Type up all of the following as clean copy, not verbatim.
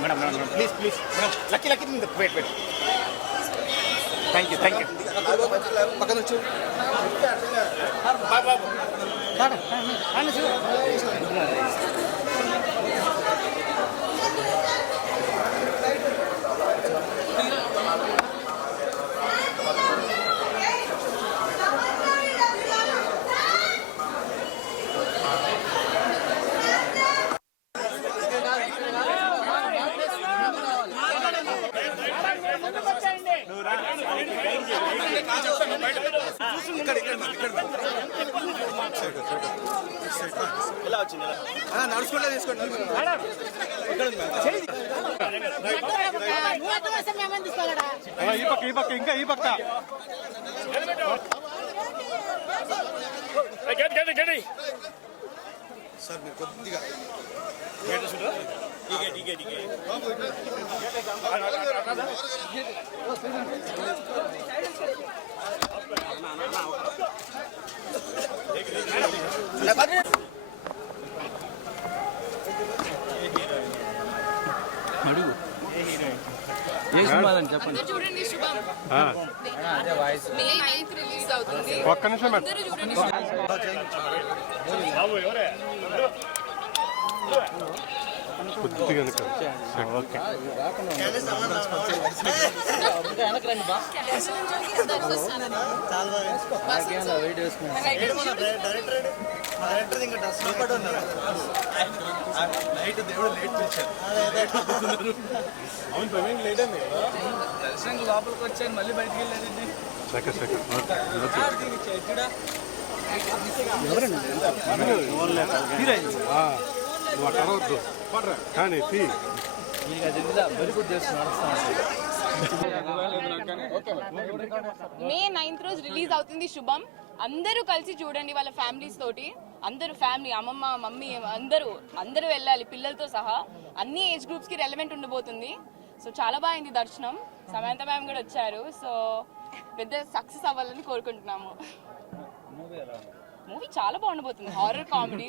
Madam madam please please madam lucky lucky wait wait thank you పక్కన వచ్చు బాబు ఎలా వచ్చింది నడుచుకుంటా తీసుకోండి ఈ పక్క ఇంకా ఈ పక్క సార్ మీరు కొద్దిగా అడుగు ఏ సినిమా అని చెప్పండి. చూడండి శుభం మే 9th రిలీజ్ అవుతుంది. ఒక్క నిమిషం అందరూ చూడండి. ఓకే దేవుడు లేట్ పిలిచారు. అవును ప్రవీణ్ లేట్ అండి దర్శనం లోపలికి వచ్చాను మళ్ళీ బయటికి వెళ్ళానండి. కానీ మే 9th రోజు రిలీజ్ అవుతుంది శుభం. అందరూ కలిసి చూడండి వాళ్ళ ఫ్యామిలీస్ తోటి. అందరూ ఫ్యామిలీ అమ్మమ్మ మమ్మీ అందరూ వెళ్ళాలి పిల్లలతో సహా. అన్ని ఏజ్ గ్రూప్స్ కి రెలవెంట్ ఉండబోతుంది. సో చాలా బాగుంది దర్శనం. సమంత మ్యామ్ కూడా వచ్చారు. సో పెద్ద సక్సెస్ అవ్వాలని కోరుకుంటున్నాము. మూవీ చాలా బాగుండబోతుంది. Horror comedy.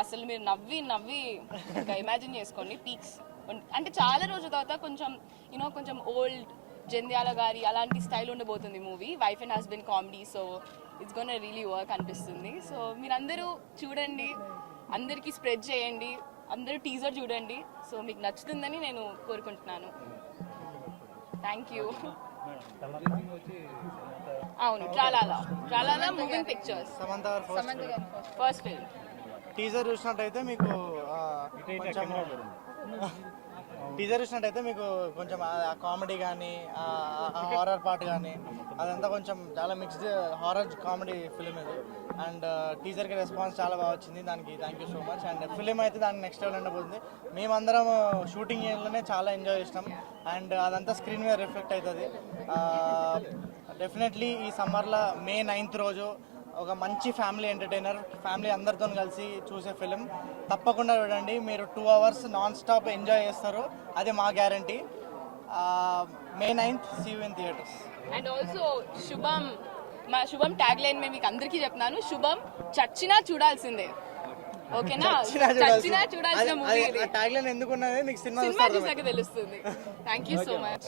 అసలు మీరు నవ్వి ఇంకా ఇమాజిన్ చేసుకోండి పీక్స్. అంటే చాలా రోజుల తర్వాత కొంచెం ఓల్డ్ జంధ్యాల గారి అలాంటి స్టైల్ ఉండబోతుంది movie. Wife and husband comedy. So it's gonna really work అనిపిస్తుంది. సో మీరందరూ చూడండి, అందరికీ స్ప్రెడ్ చేయండి, అందరూ టీజర్ చూడండి. సో మీకు నచ్చుతుందని నేను కోరుకుంటున్నాను. Thank you. అవును Tralala moving pictures. Samantha first film. Teaser చూసినట్టయితే మీకు కొంచెం కామెడీ కానీ హారర్ పార్ట్ కానీ అదంతా కొంచెం చాలా మిక్స్డ్ హారర్ కామెడీ ఫిలిం ఇది. అండ్ టీజర్కి రెస్పాన్స్ చాలా బాగా వచ్చింది. దానికి thank you so much. And film అయితే దానికి నెక్స్ట్ లెవెల్ ఉండబోతుంది. మేమందరం షూటింగ్ ఏరియాలోనే చాలా ఎంజాయ్ చేసినాం. అండ్ అదంతా స్క్రీన్ మీద రిఫ్లెక్ట్ అవుతుంది. డెఫినెట్లీ ఈ సమ్మర్లో మే 9th రోజు ఒక మంచి ఫ్యామిలీ ఎంటర్టైనర్, ఫ్యామిలీ అందరితో కలిసి చూసే ఫిలిం తప్పకుండా చూడండి. మీరు 2 hours నాన్ స్టాప్ ఎంజాయ్ చేస్తారు, అదే మా guarantee. May 9th see you in theatres. And also Shubham tag line మేము మీకు అందరికీ చెప్తున్నాను. శుభం చచ్చినా చూడాల్సిందే. ఓకేనా? చచ్చినా చూడాల్సిన మూవీ. ట్యాగ్ లైన్ ఎందుకున్నది మీకు సినిమా చూసాక తెలుస్తుంది. Thank you so much.